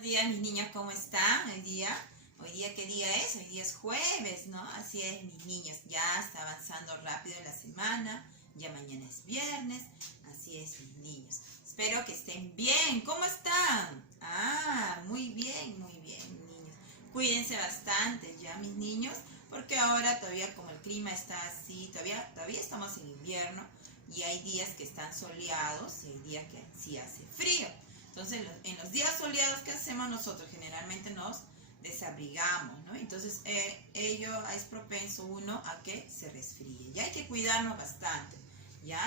Buenos días, mis niños, ¿cómo están? Hoy día, ¿qué día es? Hoy día es jueves, ¿no? Así es, mis niños, ya está avanzando rápido la semana, ya mañana es viernes, así es, mis niños. Espero que estén bien, ¿cómo están? Muy bien, mis niños. Cuídense bastante ya, mis niños, porque ahora todavía como el clima está así, todavía estamos en invierno y hay días que están soleados y hay días que sí hace frío. Entonces, en los días soleados, ¿qué hacemos nosotros? Generalmente nos desabrigamos, ¿no? Entonces, ello es propenso uno a que se resfríe. Ya hay que cuidarnos bastante, ¿ya?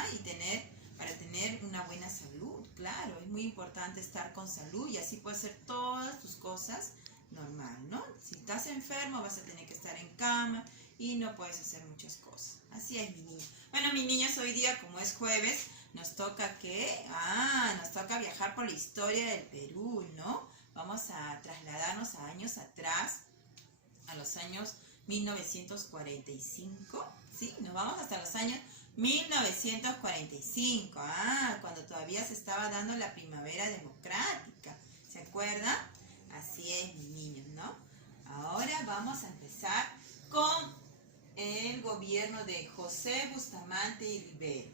Para tener una buena salud, claro, es muy importante estar con salud y así puedes hacer todas tus cosas normal, ¿no? Si estás enfermo, vas a tener que estar en cama y no puedes hacer muchas cosas. Así es, mi niño. Bueno, mis niños, hoy día, como es jueves, nos toca ¿qué? Nos toca viajar por la historia del Perú, ¿no? Vamos a trasladarnos a años atrás, a los años 1945, ¿sí? Nos vamos hasta los años 1945, cuando todavía se estaba dando la primavera democrática, ¿se acuerdan? Así es, mis niños, ¿no? Ahora vamos a empezar con el gobierno de José Bustamante y Rivero.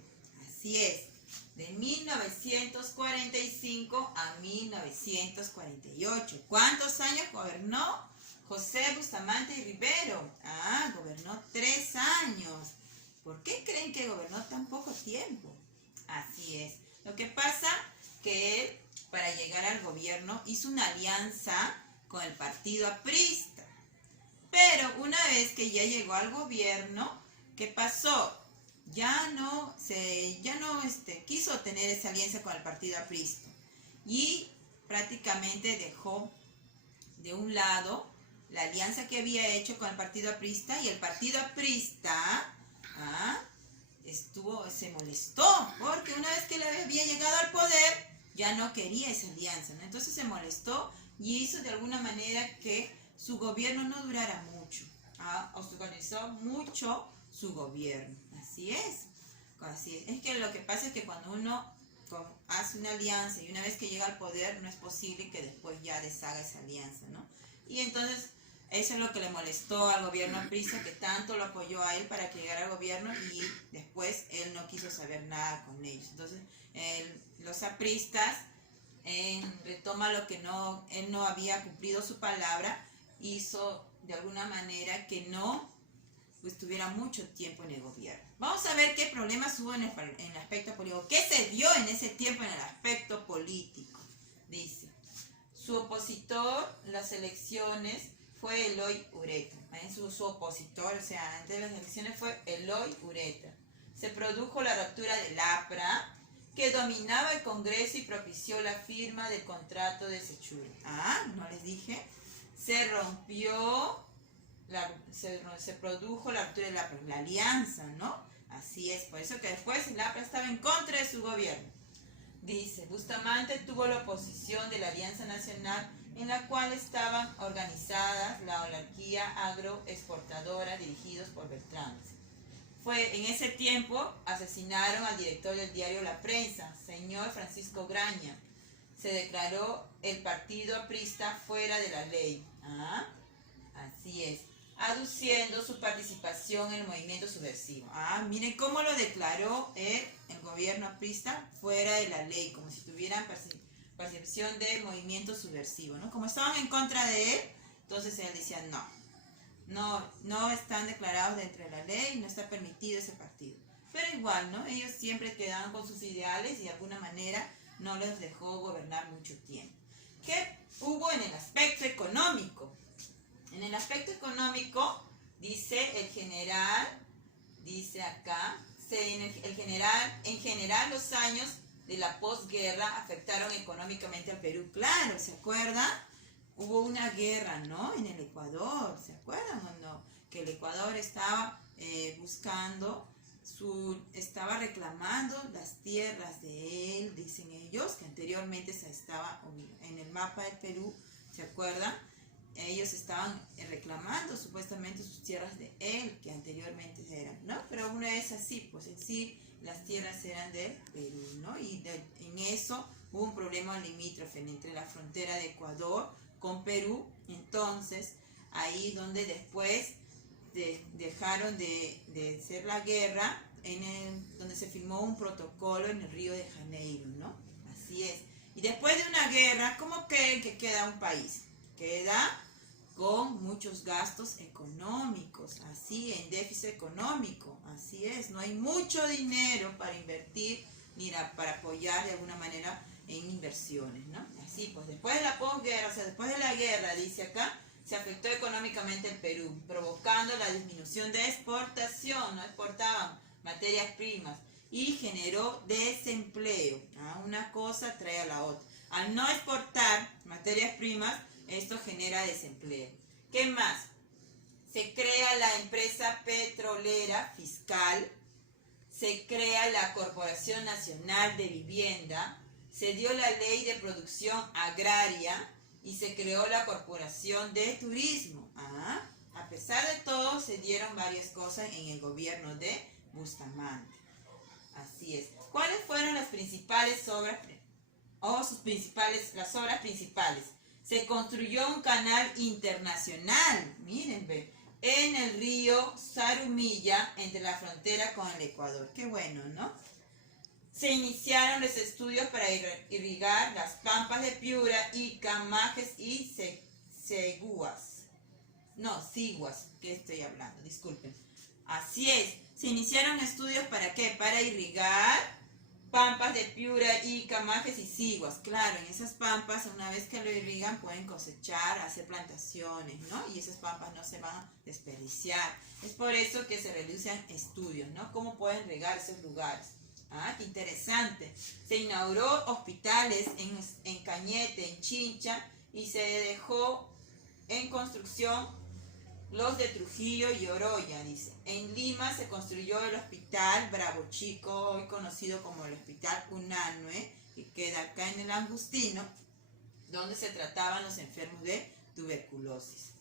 Así es, de 1945 a 1948. ¿Cuántos años gobernó José Bustamante y Rivero? Gobernó 3 años. ¿Por qué creen que gobernó tan poco tiempo? Así es. Lo que pasa que él, para llegar al gobierno, hizo una alianza con el partido aprista. Pero una vez que ya llegó al gobierno, ¿qué pasó? Ya no quiso tener esa alianza con el partido aprista y prácticamente dejó de un lado la alianza que había hecho con el partido aprista, y el partido aprista se molestó porque una vez que le había llegado al poder ya no quería esa alianza, ¿no? Entonces se molestó y hizo de alguna manera que su gobierno no durara mucho. Obstaculizó mucho su gobierno. Así es. Es que lo que pasa es que cuando uno hace una alianza y una vez que llega al poder, no es posible que después ya deshaga esa alianza, ¿no? Y entonces eso es lo que le molestó al gobierno aprista, que tanto lo apoyó a él para que llegara al gobierno y después él no quiso saber nada con ellos. Entonces los apristas retoma lo que él no había cumplido su palabra, hizo de alguna manera que no estuviera mucho tiempo en el gobierno. Vamos a ver qué problemas hubo en el aspecto político. ¿Qué se dio en ese tiempo en el aspecto político? Dice, su opositor en las elecciones fue Eloy Ureta. Su opositor, o sea, antes de las elecciones fue Eloy Ureta. Se produjo la ruptura del APRA, que dominaba el Congreso y propició la firma del contrato de Sechuri. ¿No les dije? Se produjo la ruptura de la alianza, ¿no? Así es, por eso que después el APRA estaba en contra de su gobierno. Dice, Bustamante tuvo la oposición de la Alianza Nacional, en la cual estaban organizadas la oligarquía agroexportadora dirigidos por Beltrán. En ese tiempo asesinaron al director del diario La Prensa, señor Francisco Graña. Se declaró el partido aprista fuera de la ley. Así es. Aduciendo su participación en el movimiento subversivo. Miren cómo lo declaró el gobierno aprista fuera de la ley, como si tuvieran percepción de movimiento subversivo, ¿no? Como estaban en contra de él, entonces él decía no están declarados dentro de la ley, no está permitido ese partido. Pero igual, ¿no? Ellos siempre quedaban con sus ideales y de alguna manera no les dejó gobernar mucho tiempo. ¿Qué hubo en el aspecto económico? En el aspecto económico, dice el general, dice acá, en general los años de la posguerra afectaron económicamente al Perú. Claro, ¿se acuerdan? Hubo una guerra, ¿no? En el Ecuador, ¿se acuerdan o no? Que el Ecuador estaba estaba reclamando las tierras de él, dicen ellos, que anteriormente se estaba en el mapa del Perú, ¿se acuerdan? ellos estaban reclamando supuestamente sus tierras de él, que anteriormente eran, ¿no? Pero no es así, pues en sí las tierras eran de Perú, ¿no? Y en eso hubo un problema limítrofe entre la frontera de Ecuador con Perú. Entonces, ahí donde después dejaron de ser la guerra, donde se firmó un protocolo en el Río de Janeiro, ¿no? Así es. Y después de una guerra, ¿cómo creen que queda un país? Queda con muchos gastos económicos, así, en déficit económico, así es, no hay mucho dinero para invertir ni para apoyar de alguna manera en inversiones, ¿no? Así, pues después de la posguerra, o sea, después de la guerra, dice acá, se afectó económicamente el Perú, provocando la disminución de exportación, no exportaban materias primas, y generó desempleo. Una cosa trae a la otra. Al no exportar materias primas, esto genera desempleo. ¿Qué más? Se crea la empresa petrolera fiscal, se crea la Corporación Nacional de Vivienda, se dio la Ley de Producción Agraria y se creó la Corporación de Turismo. A pesar de todo, se dieron varias cosas en el gobierno de Bustamante. Así es. ¿Cuáles fueron las principales obras las obras principales? Se construyó un canal internacional, miren, en el río Zarumilla, entre la frontera con el Ecuador. Qué bueno, ¿no? Se iniciaron los estudios para irrigar las pampas de Piura y Camajes y Siguas. No, Siguas, ¿qué estoy hablando? Disculpen. Así es. Se iniciaron estudios ¿para qué? Para irrigar pampas de Piura y Camajes y Siguas. Claro, en esas pampas, una vez que lo irrigan, pueden cosechar, hacer plantaciones, ¿no? Y esas pampas no se van a desperdiciar. Es por eso que se realizan estudios, ¿no? ¿Cómo pueden regar esos lugares? Qué interesante. Se inauguró hospitales en Cañete, en Chincha, y se dejó en construcción los de Trujillo y Oroya, dice. En Lima se construyó el Hospital Bravo Chico, hoy conocido como el Hospital Unanue, que queda acá en el Angustino, donde se trataban los enfermos de tuberculosis.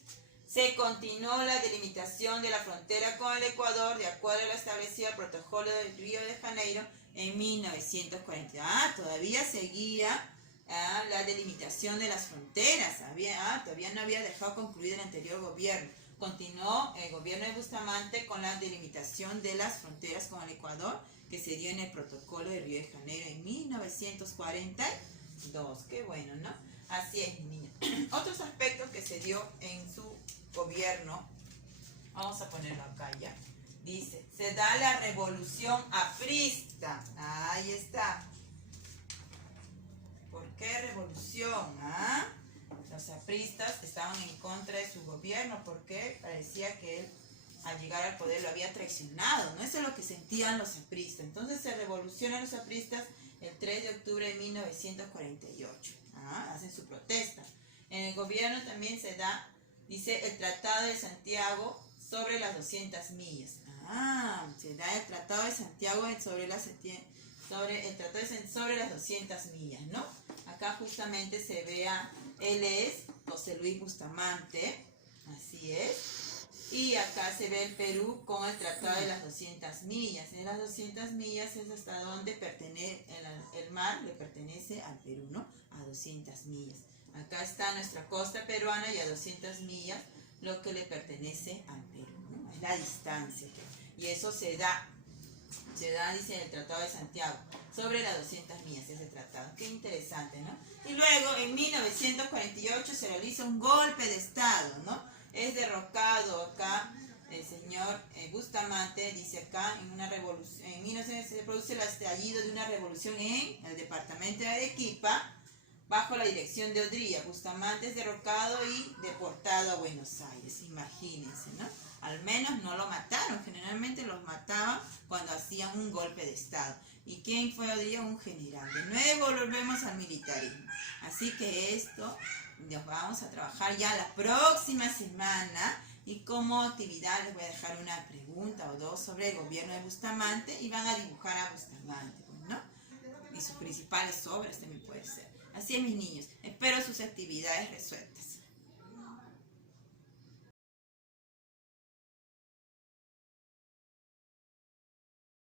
Se continuó la delimitación de la frontera con el Ecuador de acuerdo a lo establecido el protocolo del Río de Janeiro en 1940. Todavía seguía la delimitación de las fronteras. Todavía no había dejado concluir el anterior gobierno. Continuó el gobierno de Bustamante con la delimitación de las fronteras con el Ecuador, que se dio en el protocolo de Río de Janeiro en 1942. Qué bueno, ¿no? Así es, mi niña. Otros aspectos que se dio en su gobierno, vamos a ponerlo acá ya. Dice, se da la revolución aprista. Ahí está. ¿Por qué revolución? Los apristas estaban en contra de su gobierno porque parecía que él al llegar al poder lo había traicionado, ¿no? Eso es lo que sentían los apristas. Entonces se revolucionan los apristas el 3 de octubre de 1948. Hacen su protesta. En el gobierno también se da, dice, el Tratado de Santiago sobre las 200 millas. Se da el Tratado de Santiago sobre las 200 millas, ¿no? Acá justamente se vea, él es José Luis Bustamante, así es. Y acá se ve el Perú con el Tratado de las 200 millas. En las 200 millas es hasta donde pertenece, el mar le pertenece al Perú, ¿no? A 200 millas. Acá está nuestra costa peruana y a 200 millas lo que le pertenece al Perú, ¿no? Es la distancia. Y eso se da, dice, en el Tratado de Santiago, sobre las 200 millas, ese tratado. Qué interesante, ¿no? Y luego, en 1948, se realiza un golpe de Estado, ¿no? Es derrocado acá el señor Bustamante, dice acá, en una revolución, en 1900 se produce el estallido de una revolución en el departamento de Arequipa, bajo la dirección de Odría. Bustamante es derrocado y deportado a Buenos Aires, imagínense, ¿no? Al menos no lo mataron, generalmente los mataban cuando hacían un golpe de Estado. ¿Y quién fue Odría? Un general. De nuevo volvemos al militarismo. Así que esto nos vamos a trabajar ya la próxima semana, y como actividad les voy a dejar una pregunta o dos sobre el gobierno de Bustamante y van a dibujar a Bustamante, ¿no? Y sus principales obras también puede ser. Así es, mis niños. Espero sus actividades resueltas.